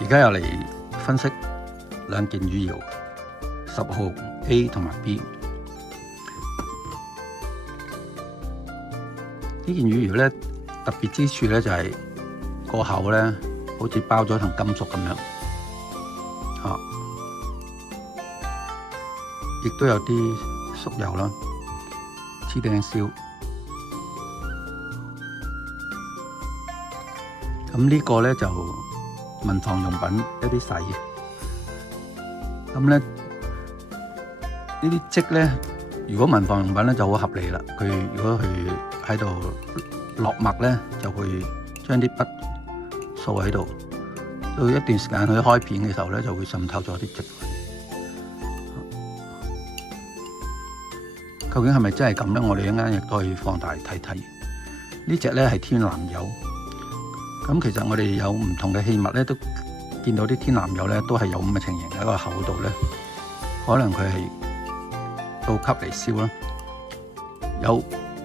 而家又嚟分析兩件羽窯，10號 A 同埋 B。呢件羽窯咧特別之處咧就係個口咧好似包咗層金屬咁樣，亦都有啲縮油啦，黐釘燒。咁呢個咧就文房用品一啲細嘅，咁咧呢啲漬咧，如果文房用品咧就好合理啦。佢如果佢喺度落墨咧，就會將啲筆掃喺度，到一段時間去開片嘅時候咧，就會滲透咗啲漬。究竟係咪真係咁咧？我哋一陣亦都可以放大睇睇。呢隻咧係天藍釉。咁其實我哋有唔同嘅器物咧，都見到啲天藍釉咧，都係有咁嘅情形喺個口度咧。可能佢係倒吸嚟燒啦，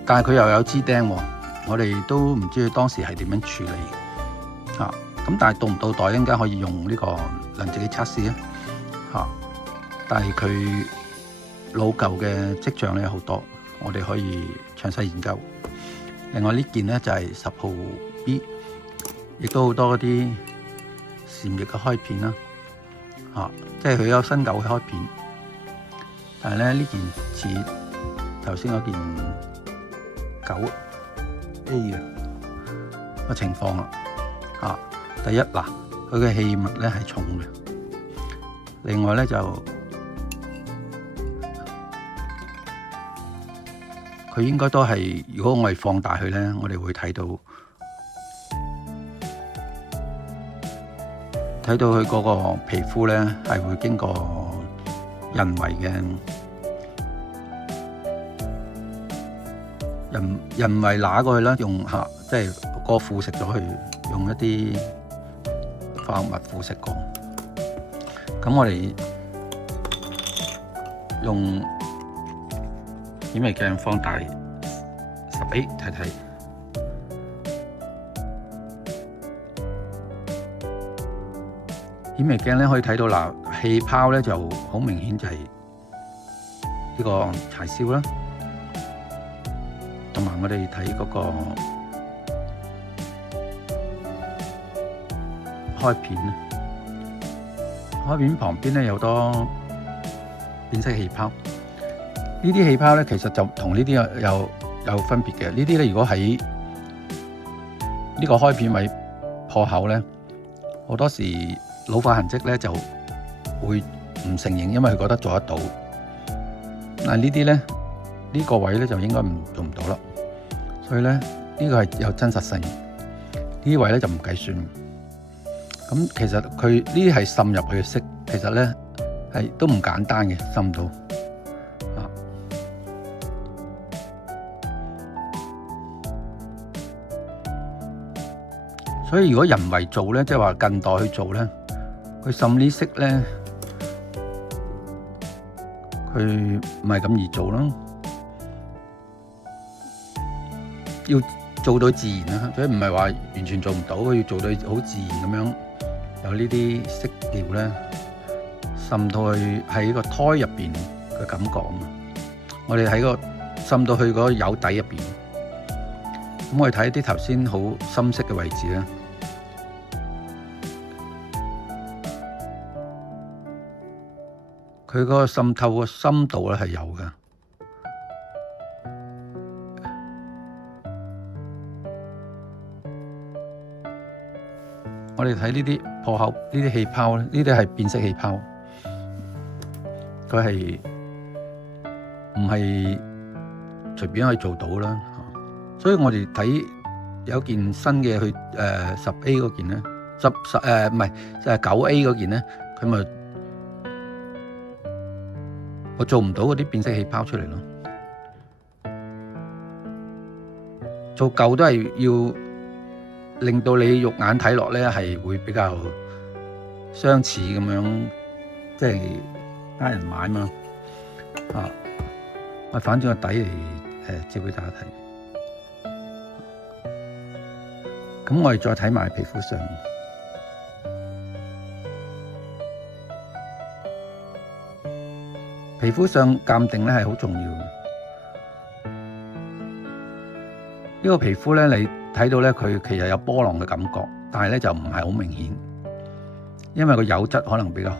但係佢又有支釘喎。我哋都唔知佢當時係點樣處理嚇。咁但係倒唔倒袋應該可以用呢個量子嘅測試啊嚇。但係佢老舊嘅跡象咧好多，我哋可以詳細研究。另外呢件咧就係10號 B。亦都好多嗰啲禪液嘅開片啦，即係佢有新舊嘅開片，但係咧呢件似頭先嗰件9A 嘅個情況啦，第一嗱，佢嘅器物咧係重嘅，另外咧就佢應該都係，如果我哋放大佢咧，我哋會睇到佢嗰個皮膚咧係會經過人為嘅人為拿過去啦，用即係個腐蝕咗佢，用一啲化學物腐蝕過。咁我哋用顯微鏡放大10A 睇睇。顯微鏡咧可以睇到嗱，氣泡咧就好明顯就係呢個柴燒啦，同埋我哋睇嗰個開片咧，開片旁邊咧有多變色氣泡。呢啲氣泡咧其實就同呢啲有分別嘅。呢啲咧如果喺呢個開片位破口咧，好多時老化痕跡咧就會唔承認，因為佢覺得做得到。嗱呢啲咧呢個位咧就應該做唔到啦。所以咧呢個係有真實性，呢位咧就唔計算。咁其實佢呢啲係滲入去嘅色，其實咧係都唔簡單嘅滲到。所以如果人為做咧，即係話近代去做咧，佢滲呢色咧，佢唔係咁易做咯，要做到自然啦，所以唔係話完全做唔到，佢要做到好自然咁樣，有呢啲色調咧滲到去喺個胎入邊嘅感覺啊嘛。我哋喺個滲到去嗰個釉底入邊，咁我哋睇啲頭先好深色嘅位置咧。佢嗰個滲透嘅深度咧係有嘅。我哋睇呢啲破口，呢啲氣泡咧，呢啲係變色氣泡，佢係唔係隨便可以做到啦？所以我哋睇有件新嘅去10A 嗰件咧，唔係9A 嗰件咧，佢咪我做唔到嗰啲變色氣泡出嚟咯。做舊都係要令到你肉眼睇落咧係會比較相似咁樣，即係呃人買嘛。我反轉個底嚟照俾大家睇。咁我哋再睇埋皮膚上。皮膚上鑑定咧係好重要嘅。呢個皮膚咧，你睇到咧佢其實有波浪嘅感覺，但係咧就唔係好明顯，因為個釉質可能比較好。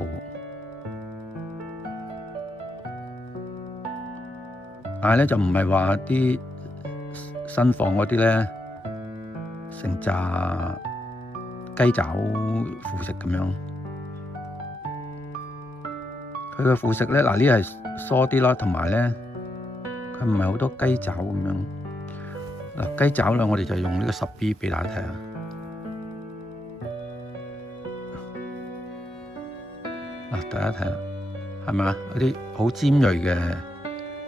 但係咧就唔係話啲新房嗰啲咧成紮雞爪腐蝕咁樣。佢嘅腐蝕咧，嗱呢係疏啲啦，同埋咧佢唔係好多雞爪咁樣。嗱雞爪咧，我哋就用呢個10B 俾大家睇下。嗱，大家睇下係咪啊？嗰啲好尖鋭嘅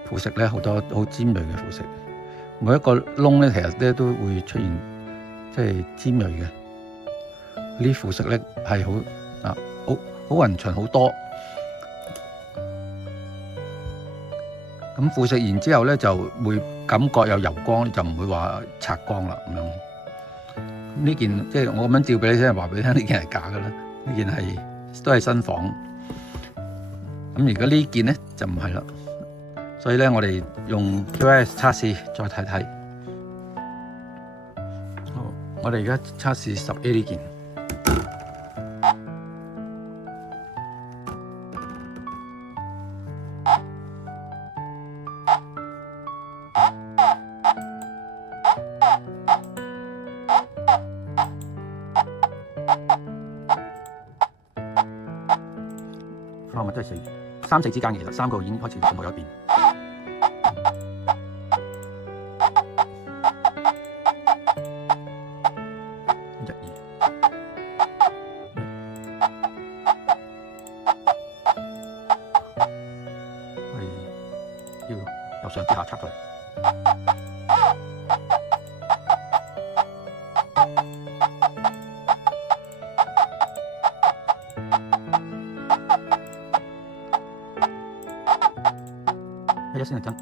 腐蝕咧，好多好尖鋭嘅腐蝕。每一個窿咧，其實咧都會出現即係尖鋭嘅。呢啲腐蝕咧係好勻循好多。咁腐蝕完之後咧，就會感覺有油光，就唔會話拆光啦咁樣。呢件即係我咁樣照俾你聽，話俾你聽，呢件係假嘅啦。呢件都係新房。咁而家呢件咧就唔係啦。所以咧，我哋用 QS 測試再睇睇。好，我哋而家測試10A 呢件。化學物質係3、4之間嘅，其實3個已經開始同我有變。要由上至下測出嚟。11先係真。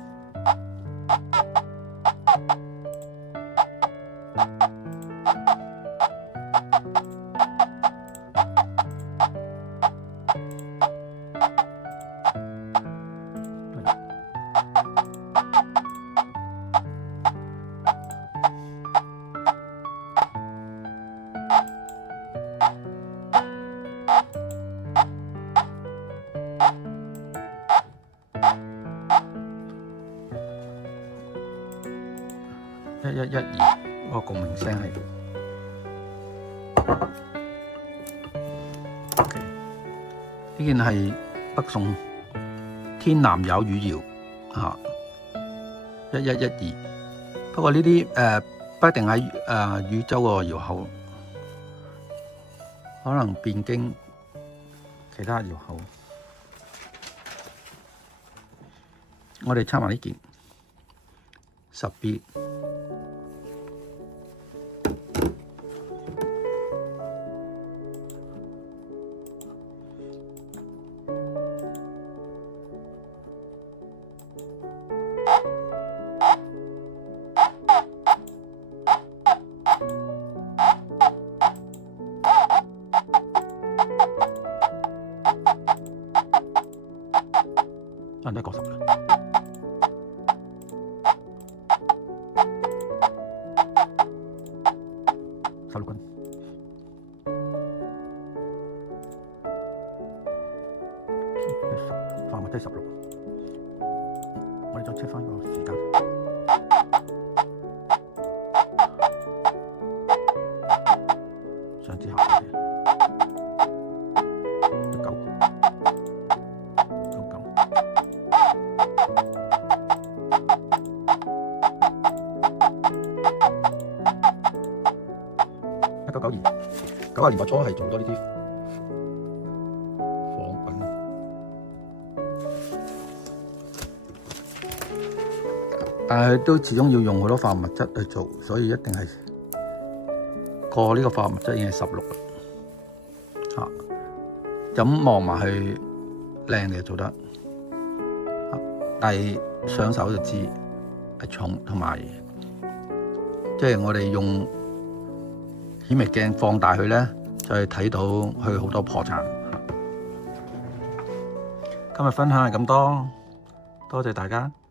1112嗰個共鳴聲係。OK， 呢件係北宋天南釉汝窯嚇1112。不過呢啲不一定喺汝州個窯口，可能汴京其他窯口。我哋測埋呢件10B。都係過10啦。16斤。化物質16。我哋再 check 翻個時間。上至下嘅。1992年代初係做多呢啲仿品，但係都始終要用好多化學物質去做，所以一定係過呢個化學物質已經係16啦。嚇，咁望埋去靚嘅做得，但係上手就知係重，同埋即係我哋用顯微鏡放大佢咧，就係睇到佢好多破綻。今日分享係咁多。多謝大家。